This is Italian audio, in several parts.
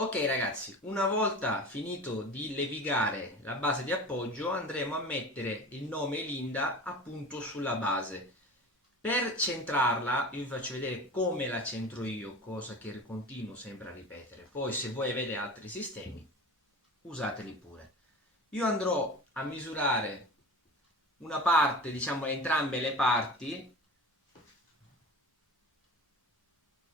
Ok ragazzi, una volta finito di levigare la base di appoggio andremo a mettere il nome Linda appunto sulla base. Per centrarla io vi faccio vedere come la centro io, cosa che continuo sempre a ripetere. Poi se voi avete altri sistemi usateli pure. Io andrò a misurare una parte, diciamo entrambe le parti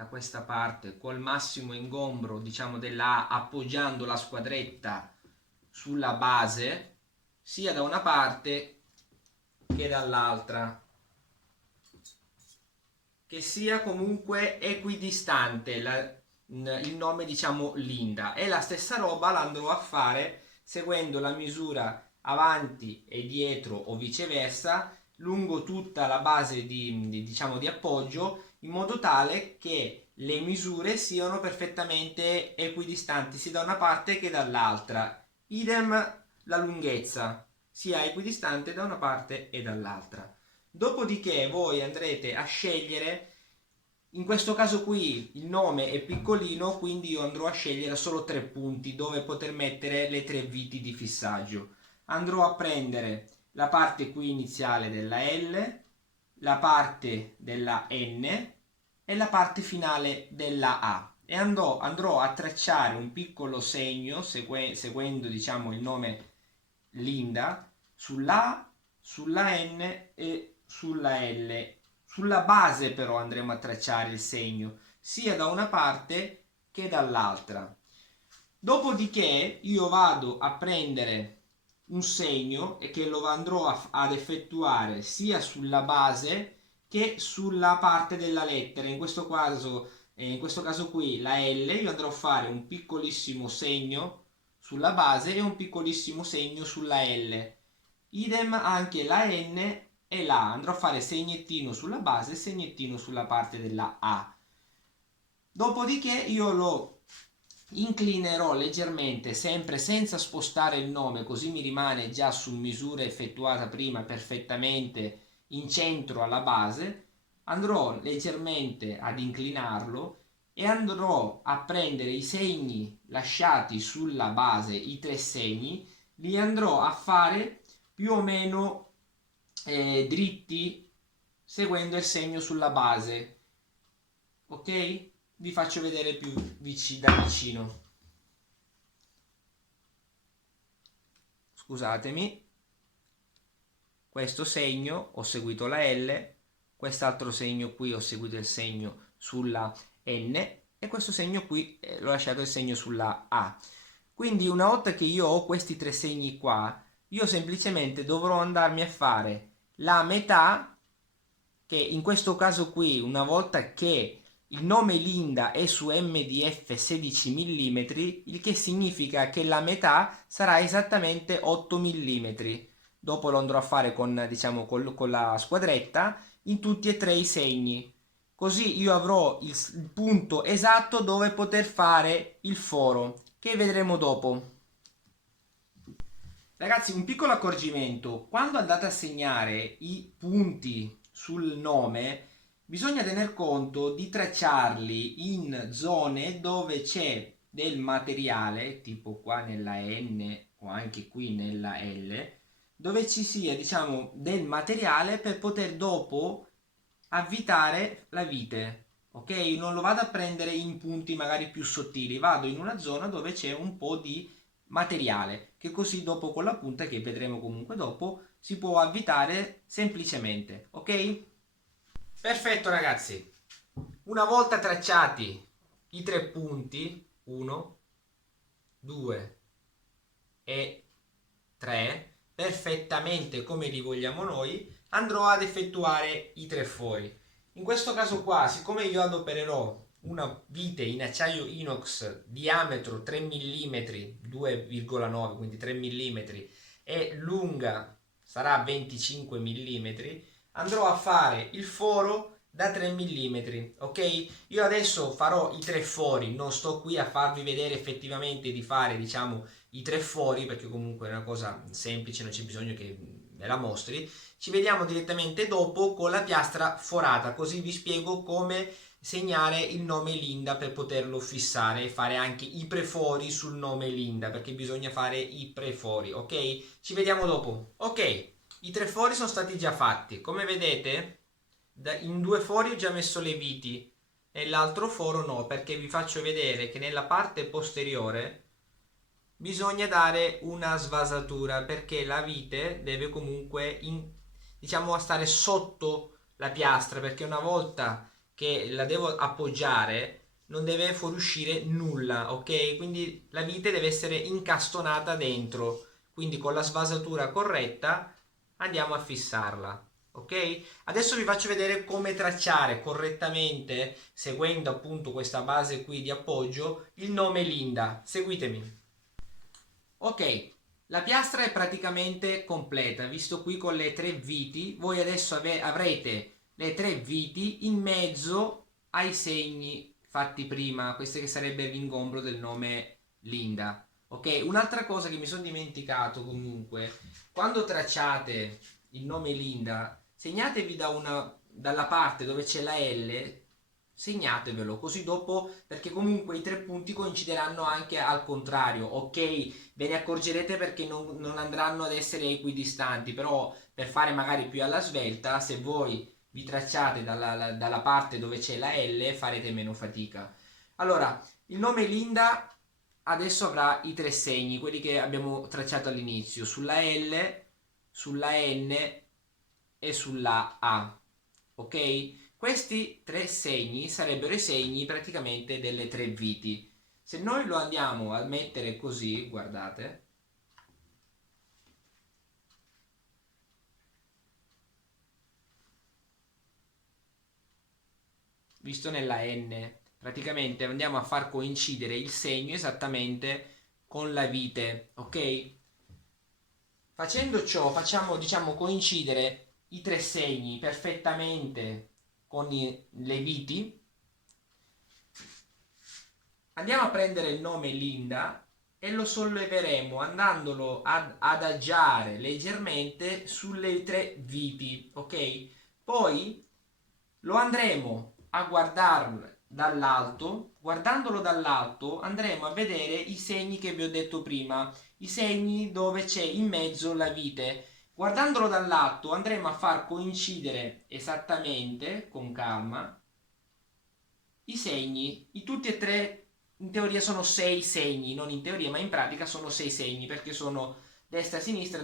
da questa parte col massimo ingombro diciamo della A, appoggiando la squadretta sulla base sia da una parte che dall'altra, che sia comunque equidistante il nome diciamo Linda, e la stessa roba la andrò a fare seguendo la misura avanti e dietro o viceversa lungo tutta la base diciamo di appoggio, in modo tale che le misure siano perfettamente equidistanti sia da una parte che dall'altra. Idem la lunghezza sia equidistante da una parte e dall'altra. Dopodiché voi andrete a scegliere, in questo caso qui il nome è piccolino, quindi io andrò a scegliere solo 3 punti dove poter mettere le 3 viti di fissaggio. Andrò a prendere la parte qui iniziale della L, la parte della N e la parte finale della A, e andrò a tracciare un piccolo segno seguendo diciamo il nome Linda sulla A, sulla N e sulla L. Sulla base però andremo a tracciare il segno sia da una parte che dall'altra. Dopodiché io vado a prendere un segno e che lo andrò ad effettuare sia sulla base che sulla parte della lettera. In questo caso qui la L, io andrò a fare un piccolissimo segno sulla base e un piccolissimo segno sulla L. Idem anche la N e la A. Andrò a fare segnettino sulla base e segnettino sulla parte della A. Dopodiché io lo inclinerò leggermente, sempre senza spostare il nome, così mi rimane già su misura effettuata prima perfettamente in centro alla base. Andrò leggermente ad inclinarlo e andrò a prendere i segni lasciati sulla base, i 3 segni, li andrò a fare più o meno dritti seguendo il segno sulla base. Ok? Vi faccio vedere più da vicino. Scusatemi, questo segno ho seguito la L, quest'altro segno qui ho seguito il segno sulla N e questo segno qui l'ho lasciato il segno sulla A. Quindi una volta che io ho questi 3 segni qua, io semplicemente dovrò andarmi a fare la metà, che in questo caso qui, una volta che il nome Linda è su MDF 16 mm, il che significa che la metà sarà esattamente 8 mm. Dopo lo andrò a fare con, diciamo, con la squadretta in tutti e 3 i segni. Così io avrò il punto esatto dove poter fare il foro, che vedremo dopo. Ragazzi, un piccolo accorgimento: quando andate a segnare i punti sul nome, bisogna tener conto di tracciarli in zone dove c'è del materiale, tipo qua nella N o anche qui nella L, dove ci sia, diciamo, del materiale per poter dopo avvitare la vite. Ok? Non lo vado a prendere in punti magari più sottili, vado in una zona dove c'è un po' di materiale, che così dopo con la punta, che vedremo comunque dopo, si può avvitare semplicemente. Ok? Perfetto ragazzi, una volta tracciati i 3 punti, 1, 2 e 3, perfettamente come li vogliamo noi, andrò ad effettuare i 3 fori. In questo caso qua, siccome io adopererò una vite in acciaio inox diametro 3 mm, 2,9, quindi 3 mm, e lunga sarà 25 mm, andrò a fare il foro da 3 mm, ok? Io adesso farò i 3 fori, non sto qui a farvi vedere effettivamente di fare, diciamo, i 3 fori, perché comunque è una cosa semplice, non c'è bisogno che ve la mostri. Ci vediamo direttamente dopo con la piastra forata, così vi spiego come segnare il nome Linda per poterlo fissare e fare anche i prefori sul nome Linda, perché bisogna fare i prefori, ok? Ci vediamo dopo. Ok, i tre fori sono stati già fatti. Come vedete, in due fori ho già messo le viti e l'altro foro no, perché vi faccio vedere che nella parte posteriore bisogna dare una svasatura, perché la vite deve comunque diciamo stare sotto la piastra, perché una volta che la devo appoggiare non deve fuoriuscire nulla, ok? Quindi la vite deve essere incastonata dentro, quindi con la svasatura corretta andiamo a fissarla, ok? Adesso vi faccio vedere come tracciare correttamente, seguendo appunto questa base qui di appoggio, il nome Linda. Seguitemi. Ok, la piastra è praticamente completa, visto qui con le tre viti, voi adesso avrete le tre viti in mezzo ai segni fatti prima, questo che sarebbe l'ingombro del nome Linda. Ok, un'altra cosa che mi sono dimenticato comunque, quando tracciate il nome Linda, segnatevi dalla parte dove c'è la L, segnatevelo, così dopo, perché comunque i tre punti coincideranno anche al contrario, ok? Ve ne accorgerete perché non andranno ad essere equidistanti, però per fare magari più alla svelta, se voi vi tracciate dalla parte dove c'è la L, farete meno fatica. Allora, il nome Linda adesso avrà i tre segni, quelli che abbiamo tracciato all'inizio, sulla L, sulla N e sulla A, ok? Questi tre segni sarebbero i segni praticamente delle tre viti. Se noi lo andiamo a mettere così, guardate, visto nella N, praticamente andiamo a far coincidere il segno esattamente con la vite, ok? Facendo ciò facciamo, diciamo, coincidere i tre segni perfettamente con le viti. Andiamo a prendere il nome Linda e lo solleveremo andandolo ad adagiare leggermente sulle tre viti, ok? Poi lo andremo a guardare dall'alto, guardandolo dall'alto andremo a vedere i segni che vi ho detto prima, i segni dove c'è in mezzo la vite. Guardandolo dall'alto andremo a far coincidere esattamente, con calma, i segni, tutti e tre, in teoria sono sei segni, non in teoria ma in pratica sono sei segni, perché sono destra sinistra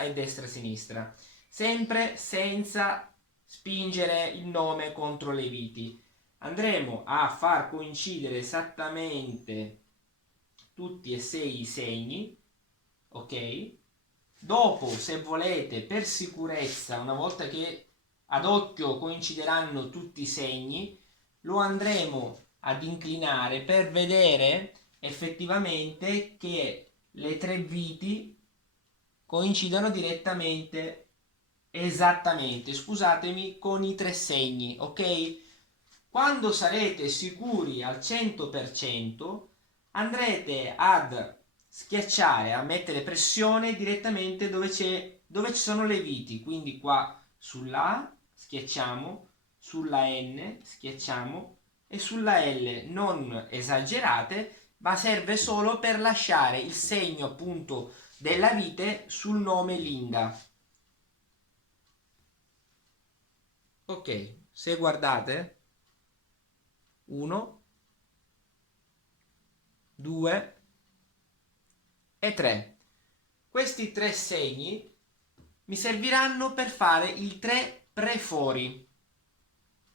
e destra sinistra, sempre senza spingere il nome contro le viti. Andremo a far coincidere esattamente tutti e sei i segni, ok? Dopo, se volete, per sicurezza, una volta che ad occhio coincideranno tutti i segni, lo andremo ad inclinare per vedere effettivamente che le tre viti coincidano direttamente, esattamente, scusatemi, con i tre segni, ok? Quando sarete sicuri al 100%, andrete ad schiacciare, a mettere pressione direttamente dove ci sono le viti, quindi qua sulla A schiacciamo, sulla N schiacciamo e sulla L non esagerate, ma serve solo per lasciare il segno appunto della vite sul nome Linda. Ok, se guardate, 1, 2 e 3. Questi tre segni mi serviranno per fare il 3 prefori.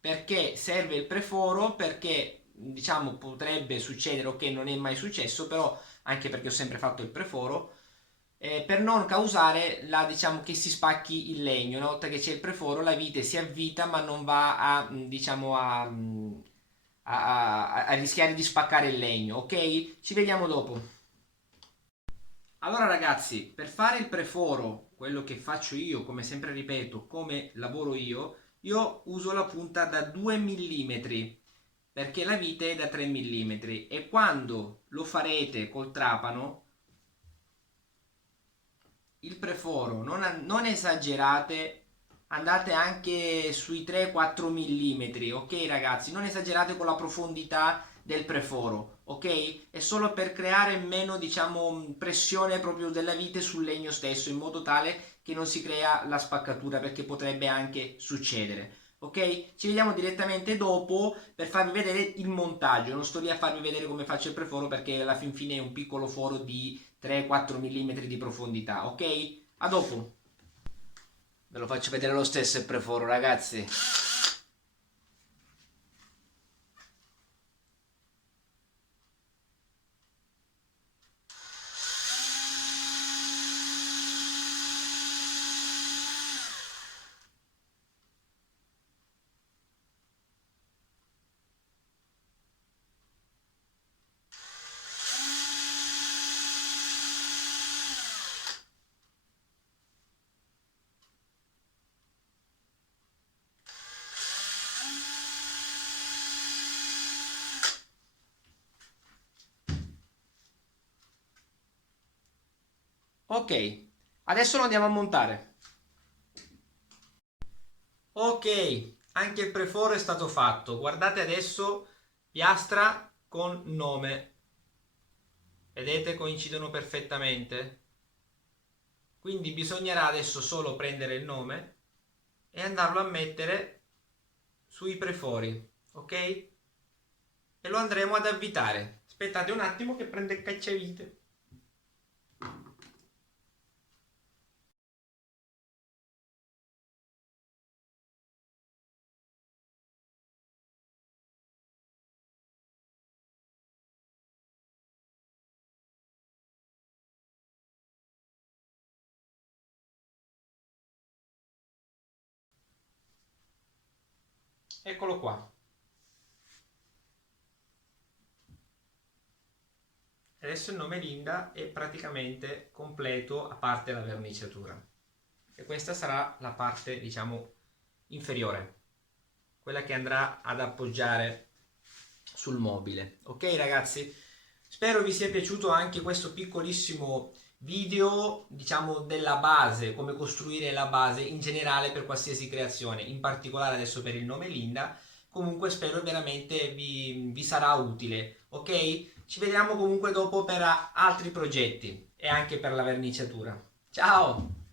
Perché serve il preforo? Perché diciamo potrebbe succedere, ok, non è mai successo, però anche perché ho sempre fatto il preforo, per non causare diciamo, che si spacchi il legno. Una volta che c'è il preforo la vite si avvita ma non va a, diciamo, a rischiare di spaccare il legno, ok? Ci vediamo dopo. Allora ragazzi, per fare il preforo, quello che faccio io, come sempre ripeto, come lavoro io uso la punta da 2 mm, perché la vite è da 3 mm, e quando lo farete col trapano, il preforo non esagerate andate anche sui 3-4 mm, ok ragazzi? Non esagerate con la profondità del preforo, ok? È solo per creare meno, diciamo, pressione proprio della vite sul legno stesso, in modo tale che non si crea la spaccatura, perché potrebbe anche succedere. Ok? Ci vediamo direttamente dopo per farvi vedere il montaggio. Non sto lì a farvi vedere come faccio il preforo perché alla fin fine è un piccolo foro di 3-4 mm di profondità, ok? A dopo. Ve lo faccio vedere lo stesso il preforo, ragazzi. Ok, adesso lo andiamo a montare. Ok, anche il preforo è stato fatto. Guardate adesso, piastra con nome. Vedete, coincidono perfettamente. Quindi bisognerà adesso solo prendere il nome e andarlo a mettere sui prefori, ok? E lo andremo ad avvitare. Aspettate un attimo che prende il cacciavite. Eccolo qua. Adesso il nome Linda è praticamente completo a parte la verniciatura. E questa sarà la parte, diciamo, inferiore, quella che andrà ad appoggiare sul mobile. Ok ragazzi? Spero vi sia piaciuto anche questo piccolissimo video, diciamo, della base, come costruire la base in generale per qualsiasi creazione, in particolare adesso per il nome Linda. Comunque spero veramente vi sarà utile, ok? Ci vediamo comunque dopo per altri progetti e anche per la verniciatura. Ciao!